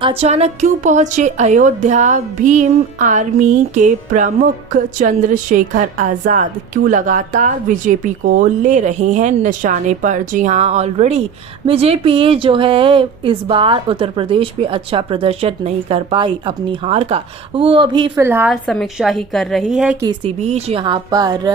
अचानक क्यों पहुंचे अयोध्या भीम आर्मी के प्रमुख चंद्रशेखर आज़ाद? क्यों लगातार बीजेपी को ले रहे हैं निशाने पर? जी हां, ऑलरेडी बीजेपी जो है इस बार उत्तर प्रदेश में अच्छा प्रदर्शन नहीं कर पाई। अपनी हार का वो अभी फिलहाल समीक्षा ही कर रही है कि इसी बीच यहां पर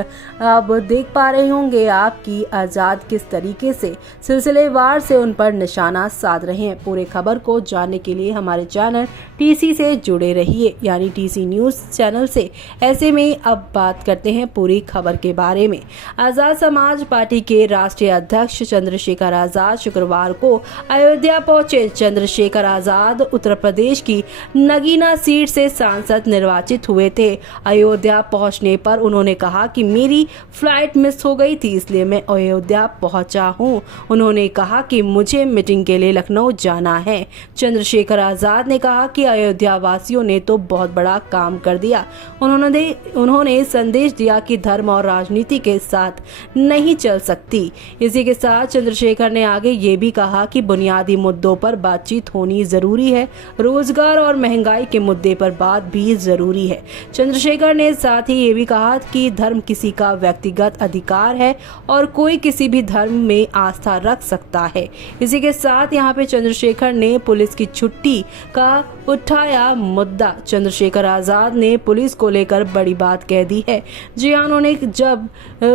अब देख पा रहे होंगे आप कि आज़ाद किस तरीके से सिलसिलेवार से उन पर निशाना साध रहे हैं। पूरे खबर को जानने के लिए हमारे चैनल टीसी से जुड़े रहिए, यानी टीसी न्यूज चैनल से। ऐसे में अब बात करते हैं पूरी खबर के बारे में। आजाद समाज पार्टी के राष्ट्रीय अध्यक्ष चंद्रशेखर आजाद शुक्रवार को अयोध्या पहुंचे। चंद्रशेखर आजाद उत्तर प्रदेश की नगीना सीट से सांसद निर्वाचित हुए थे। अयोध्या पहुंचने पर उन्होंने कहा कि मेरी फ्लाइट मिस हो गई थी, इसलिए मैं अयोध्या पहुंचा हूं। उन्होंने कहा कि मुझे मीटिंग के लिए लखनऊ जाना है। चंद्रशेखर आजाद ने कहा कि अयोध्या वासियों ने तो बहुत बड़ा काम कर दिया। उन्होंने संदेश दिया कि धर्म और राजनीति के साथ नहीं चल सकती। इसी के साथ चंद्रशेखर ने आगे ये भी कहा कि बुनियादी मुद्दों पर बातचीत होनी जरूरी है, रोजगार और महंगाई के मुद्दे पर बात भी जरूरी है। चंद्रशेखर ने साथ ही ये भी कहा कि धर्म किसी का व्यक्तिगत अधिकार है और कोई किसी भी धर्म में आस्था रख सकता है। इसी के साथ यहाँ पे चंद्रशेखर ने पुलिस की छुट्टी का उठाया मुद्दा। चंद्रशेखर आजाद ने पुलिस को लेकर बड़ी बात कह दी है। जी हां, उन्होंने जब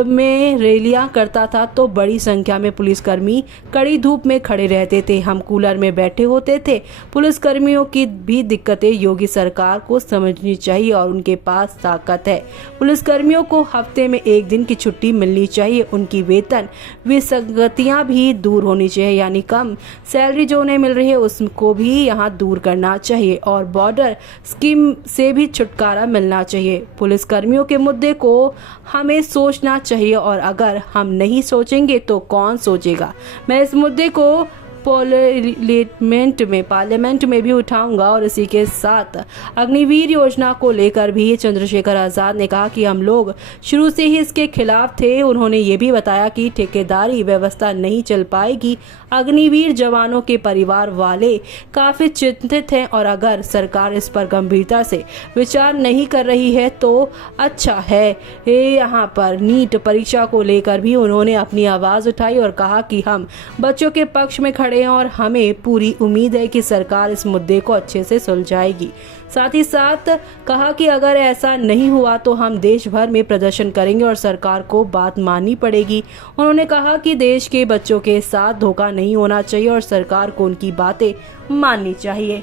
मैं रैलियां करता था तो बड़ी संख्या में पुलिसकर्मी कड़ी धूप में खड़े रहते थे, हम कूलर में बैठे होते थे। पुलिसकर्मियों की भी दिक्कतें योगी सरकार को समझनी चाहिए और उनके पास ताकत है। पुलिसकर्मियों को हफ्ते में एक दिन की छुट्टी मिलनी चाहिए। उनकी वेतन विसंगतियां भी दूर होनी चाहिए, यानी कम सैलरी जो उन्हें मिल रही है उसको भी यहाँ दूर करना चाहिए और बॉर्डर स्कीम से भी छुटकारा मिलना चाहिए। पुलिसकर्मियों के मुद्दे को हमें सोचना चाहिए और अगर हम नहीं सोचेंगे तो कौन सोचेगा। मैं इस मुद्दे को पार्लियामेंट में भी उठाऊंगा। और इसी के साथ अग्निवीर योजना को लेकर भी चंद्रशेखर आजाद ने कहा कि हम लोग शुरू से ही इसके खिलाफ थे। उन्होंने ये भी बताया कि ठेकेदारी व्यवस्था नहीं चल पाएगी। अग्निवीर जवानों के परिवार वाले काफी चिंतित हैं और अगर सरकार इस पर गंभीरता से विचार नहीं कर रही है तो अच्छा है। यहाँ पर नीट परीक्षा को लेकर भी उन्होंने अपनी आवाज उठाई और कहा कि हम बच्चों के पक्ष में खड़े हैं और हमें पूरी उम्मीद है कि सरकार इस मुद्दे को अच्छे से सुलझाएगी। साथ ही साथ कहा कि अगर ऐसा नहीं हुआ तो हम देश भर में प्रदर्शन करेंगे और सरकार को बात माननी पड़ेगी। उन्होंने कहा कि देश के बच्चों के साथ धोखा नहीं होना चाहिए और सरकार को उनकी बातें माननी चाहिए।